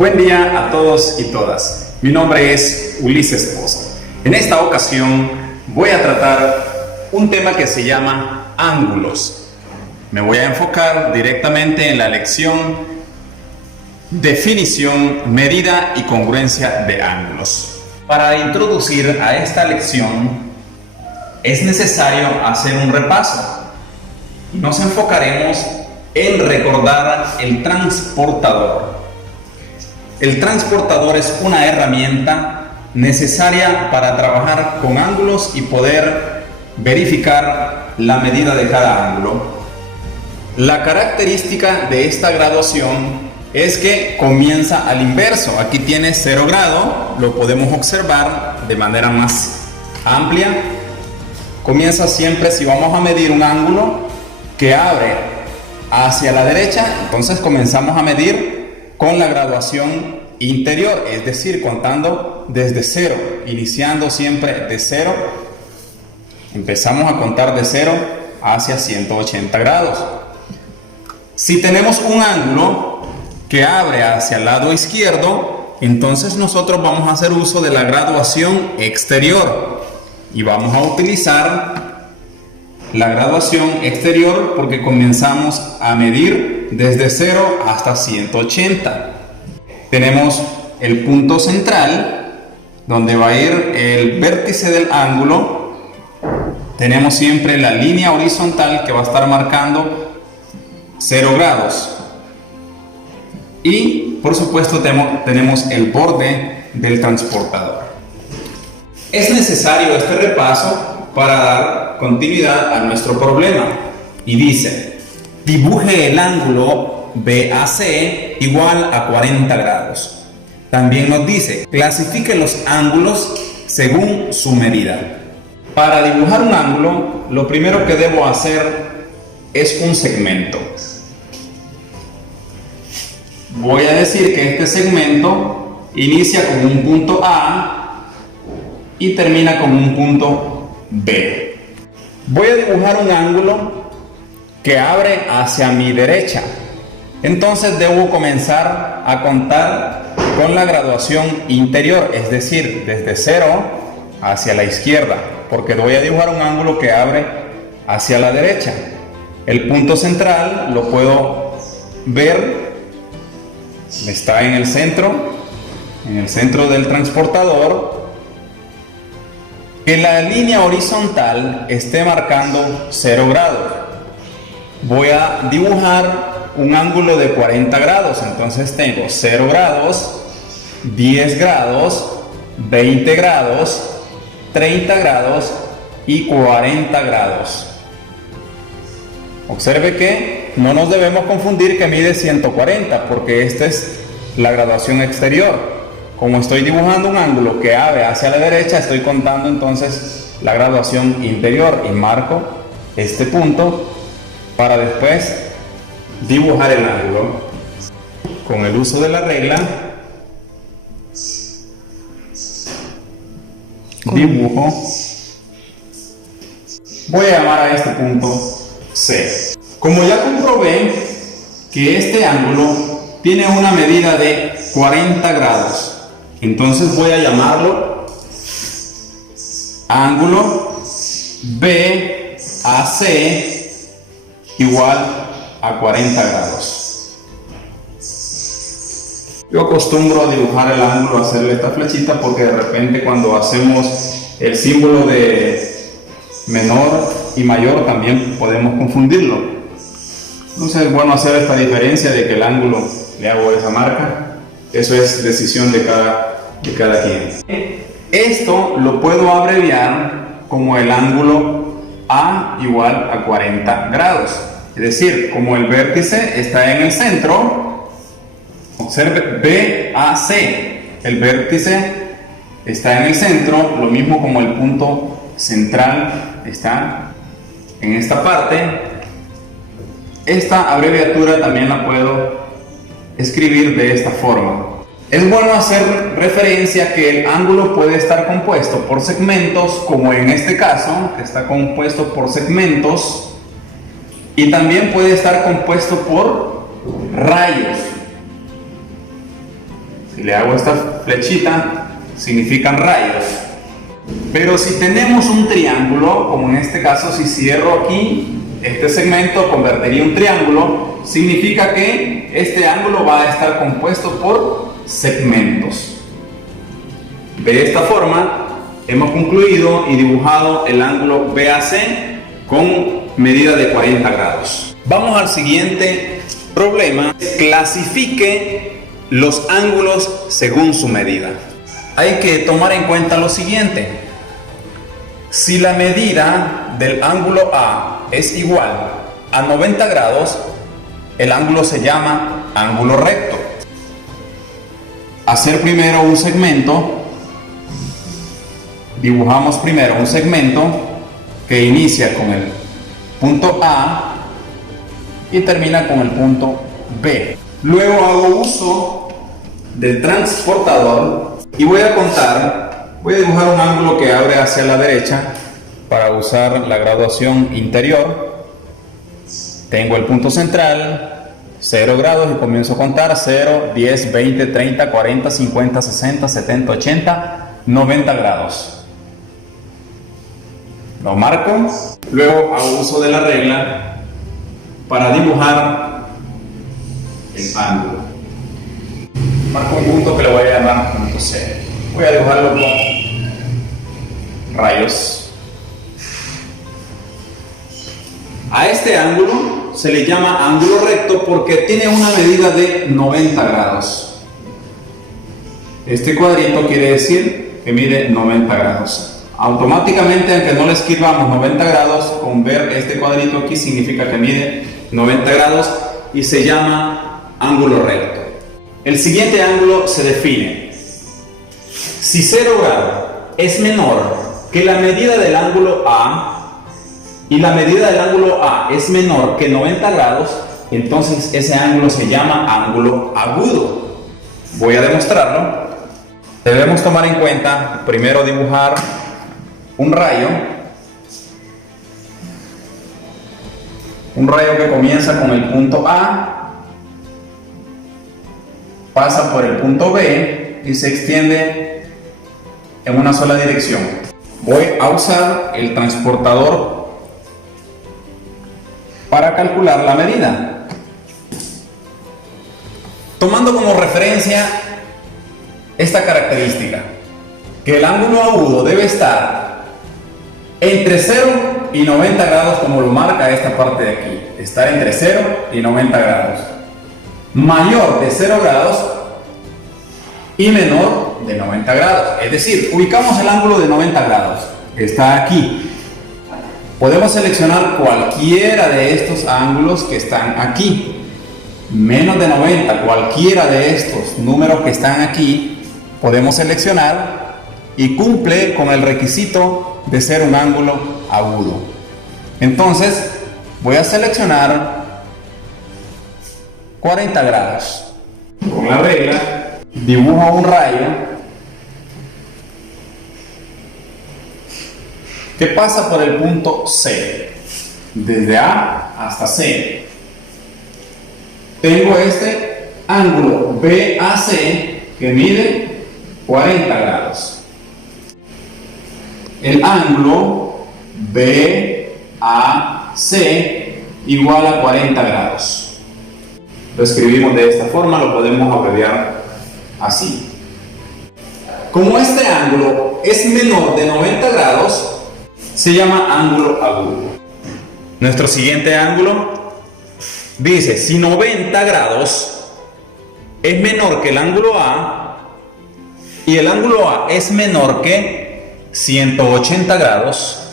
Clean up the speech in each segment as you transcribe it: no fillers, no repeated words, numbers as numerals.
Buen día a todos y todas. Mi nombre es Ulises Pozo. En esta ocasión voy a tratar un tema que se llama ángulos. Me voy a enfocar directamente en la lección definición, medida y congruencia de ángulos. Para introducir a esta lección es necesario hacer un repaso. Nos enfocaremos en recordar el transportador. El transportador es una herramienta necesaria para trabajar con ángulos y poder verificar la medida de cada ángulo. La característica de esta graduación es que comienza al inverso. Aquí tiene 0 grado, lo podemos observar de manera más amplia. Comienza siempre, si vamos a medir un ángulo que abre hacia la derecha, entonces comenzamos a medir con la graduación interior, es decir, contando desde 0, iniciando siempre de 0, empezamos a contar de 0 hacia 180 grados. Si tenemos un ángulo que abre hacia el lado izquierdo, entonces nosotros vamos a hacer uso de la graduación exterior y vamos a utilizar la graduación exterior porque comenzamos a medir desde 0 hasta 180. Tenemos el punto central donde va a ir el vértice del ángulo. Tenemos siempre la línea horizontal que va a estar marcando 0 grados. Y por supuesto tenemos el borde del transportador. Es necesario este repaso para dar continuidad a nuestro problema. Y dice, dibuje el ángulo BAC igual a 40 grados. También nos dice, clasifique los ángulos según su medida. Para dibujar un ángulo, lo primero que debo hacer es un segmento. Voy a decir que este segmento inicia con un punto A y termina con un punto B. Voy a dibujar un ángulo que abre hacia mi derecha. Entonces debo comenzar a contar con la graduación interior, es decir, desde 0 hacia la izquierda, porque voy a dibujar un ángulo que abre hacia la derecha. El punto central lo puedo ver, está en el centro del transportador. Que la línea horizontal esté marcando 0 grados. Voy a dibujar un ángulo de 40 grados, entonces tengo 0 grados, 10 grados, 20 grados, 30 grados y 40 grados. Observe que no nos debemos confundir que mide 140 porque esta es la graduación exterior. Como estoy dibujando un ángulo que abre hacia la derecha, estoy contando entonces la graduación interior y marco este punto para después dibujar el ángulo. Con el uso de la regla, dibujo. Voy a llamar a este punto C. Como ya comprobé que este ángulo tiene una medida de 40 grados, entonces voy a llamarlo ángulo BAC igual a 40 grados. Yo acostumbro a dibujar el ángulo, a hacerle esta flechita porque de repente cuando hacemos el símbolo de menor y mayor también podemos confundirlo. Entonces es bueno hacer esta diferencia de que el ángulo le hago esa marca. Eso es decisión de cada quien. Esto lo puedo abreviar como el ángulo A igual a 40 grados. Es decir, como el vértice está en el centro, observe BAC, el vértice está en el centro, lo mismo como el punto central está en esta parte. Esta abreviatura también la puedo escribir de esta forma. Es bueno hacer referencia que el ángulo puede estar compuesto por segmentos, como en este caso, que está compuesto por segmentos, y también puede estar compuesto por rayos. Si le hago esta flechita, significan rayos. Pero si tenemos un triángulo, como en este caso, si cierro aquí este segmento, convertiría un triángulo, significa que este ángulo va a estar compuesto por segmentos. De esta forma, hemos concluido y dibujado el ángulo BAC con medida de 40 grados. Vamos al siguiente problema. Clasifique los ángulos según su medida. Hay que tomar en cuenta lo siguiente: si la medida del ángulo A es igual a 90 grados, el ángulo se llama ángulo recto. Hacer primero un segmento. Dibujamos primero un segmento que inicia con el punto A y termina con el punto B. Luego hago uso del transportador y voy a dibujar un ángulo que abre hacia la derecha para usar la graduación interior. Tengo el punto central, 0 grados, y comienzo a contar 0, 10, 20, 30, 40, 50, 60, 70, 80, 90 grados. Lo marco, luego hago uso de la regla para dibujar el ángulo. Marco un punto que le voy a llamar punto C. Voy a dibujarlo con rayos. A este ángulo se le llama ángulo recto porque tiene una medida de 90 grados. Este cuadrito quiere decir que mide 90 grados. Automáticamente, aunque no le escribamos 90 grados, con ver este cuadrito aquí significa que mide 90 grados y se llama ángulo recto. El siguiente ángulo se define. Si 0 grados es menor que la medida del ángulo A y la medida del ángulo A es menor que 90 grados, entonces ese ángulo se llama ángulo agudo. Voy a demostrarlo. Debemos tomar en cuenta, primero dibujar un rayo que comienza con el punto A, pasa por el punto B y se extiende en una sola dirección. Voy a usar el transportador para calcular la medida, tomando como referencia esta característica, que el ángulo agudo debe estar entre 0 y 90 grados, como lo marca esta parte de aquí. Estar entre 0 y 90 grados. Mayor de 0 grados y menor de 90 grados. Es decir, ubicamos el ángulo de 90 grados, que está aquí. Podemos seleccionar cualquiera de estos ángulos que están aquí. Menos de 90, cualquiera de estos números que están aquí, podemos seleccionar y cumple con el requisito de ser un ángulo agudo. Entonces voy a seleccionar 40 grados. Con la regla dibujo un rayo que pasa por el punto C, desde A hasta C. Tengo este ángulo BAC que mide 40 grados. El ángulo BAC igual a 40 grados. Lo escribimos de esta forma, lo podemos abreviar así. Como este ángulo es menor de 90 grados, se llama ángulo agudo. Nuestro siguiente ángulo dice: si 90 grados es menor que el ángulo A y el ángulo A es menor que 180 grados,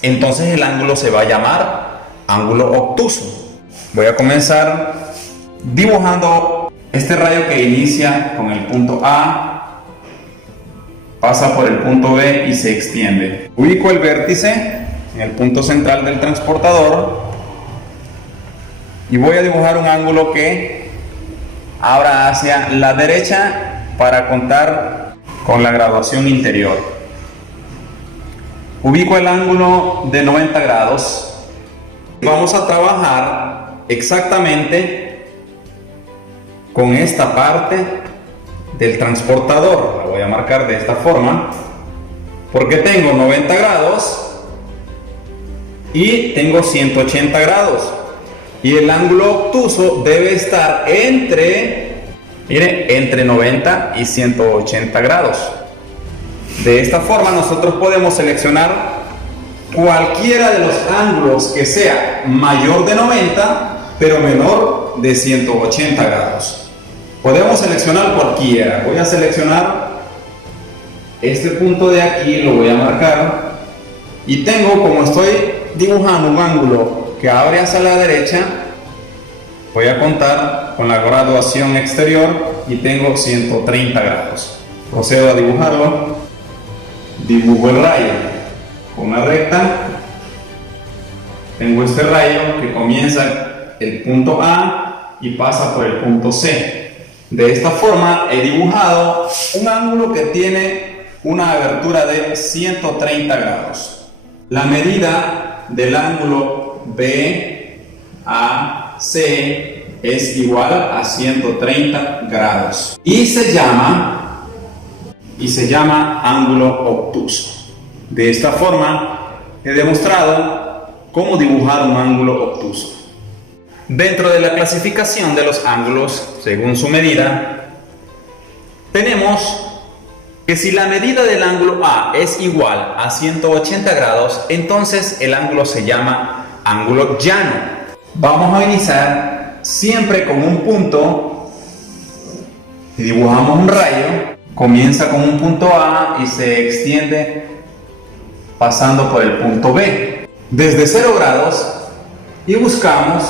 entonces el ángulo se va a llamar ángulo obtuso. Voy a comenzar dibujando este rayo que inicia con el punto A, pasa por el punto B y se extiende. Ubico el vértice en el punto central del transportador y voy a dibujar un ángulo que abra hacia la derecha para contar con la graduación interior. Ubico el ángulo de 90 grados. Vamos a trabajar exactamente con esta parte del transportador. La voy a marcar de esta forma porque tengo 90 grados y tengo 180 grados. Y el ángulo obtuso debe estar entre 90 y 180 grados. De esta forma nosotros podemos seleccionar cualquiera de los ángulos que sea mayor de 90 pero menor de 180 grados. Podemos seleccionar cualquiera. Voy a seleccionar este punto de aquí, lo voy a marcar, y tengo, como estoy dibujando un ángulo que abre hacia la derecha, voy a contar con la graduación exterior y tengo 130 grados. Procedo a dibujarlo. Dibujo el rayo con una recta. Tengo este rayo que comienza el punto A y pasa por el punto C. De esta forma he dibujado un ángulo que tiene una abertura de 130 grados. La medida del ángulo BAC es igual a 130 grados y se llama ángulo obtuso. De esta forma he demostrado cómo dibujar un ángulo obtuso. Dentro de la clasificación de los ángulos según su medida, tenemos que si la medida del ángulo A es igual a 180 grados, entonces el ángulo se llama ángulo llano. Vamos a iniciar siempre con un punto y dibujamos un rayo. Comienza con un punto A y se extiende pasando por el punto B desde 0 grados y buscamos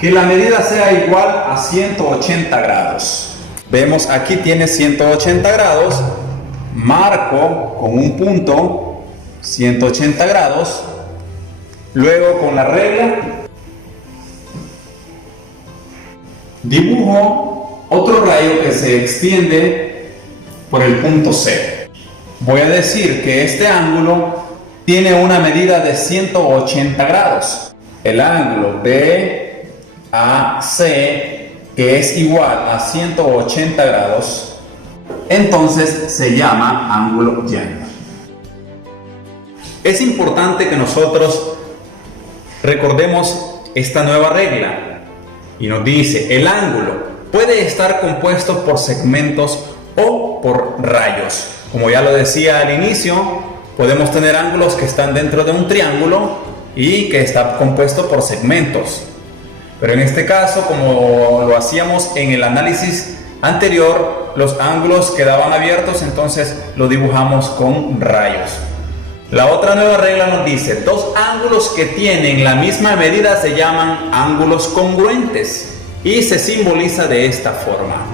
que la medida sea igual a 180 grados. Vemos aquí tiene 180 grados, marco con un punto 180 grados, luego con la regla dibujo otro rayo que se extiende por el punto C. Voy a decir que este ángulo tiene una medida de 180 grados. El ángulo BAC, que es igual a 180 grados, entonces se llama ángulo llano. Es importante que nosotros recordemos esta nueva regla y nos dice: el ángulo puede estar compuesto por segmentos o por rayos. Como ya lo decía al inicio, podemos tener ángulos que están dentro de un triángulo y que está compuesto por segmentos. Pero en este caso, como lo hacíamos en el análisis anterior, los ángulos quedaban abiertos, entonces lo dibujamos con rayos. La otra nueva regla nos dice: dos ángulos que tienen la misma medida se llaman ángulos congruentes y se simboliza de esta forma.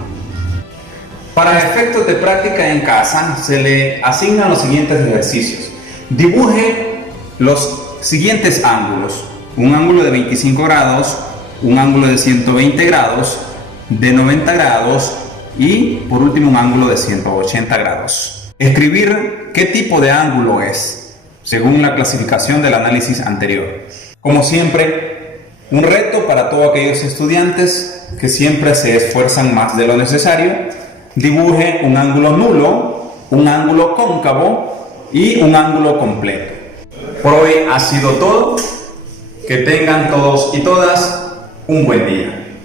Para efectos de práctica en casa, se le asignan los siguientes ejercicios. Dibuje los siguientes ángulos: un ángulo de 25 grados, un ángulo de 120 grados, de 90 grados y por último un ángulo de 180 grados. Escribir qué tipo de ángulo es, según la clasificación del análisis anterior. Como siempre, un reto para todos aquellos estudiantes que siempre se esfuerzan más de lo necesario. Dibuje un ángulo nulo, un ángulo cóncavo y un ángulo completo. Por hoy ha sido todo. Que tengan todos y todas un buen día.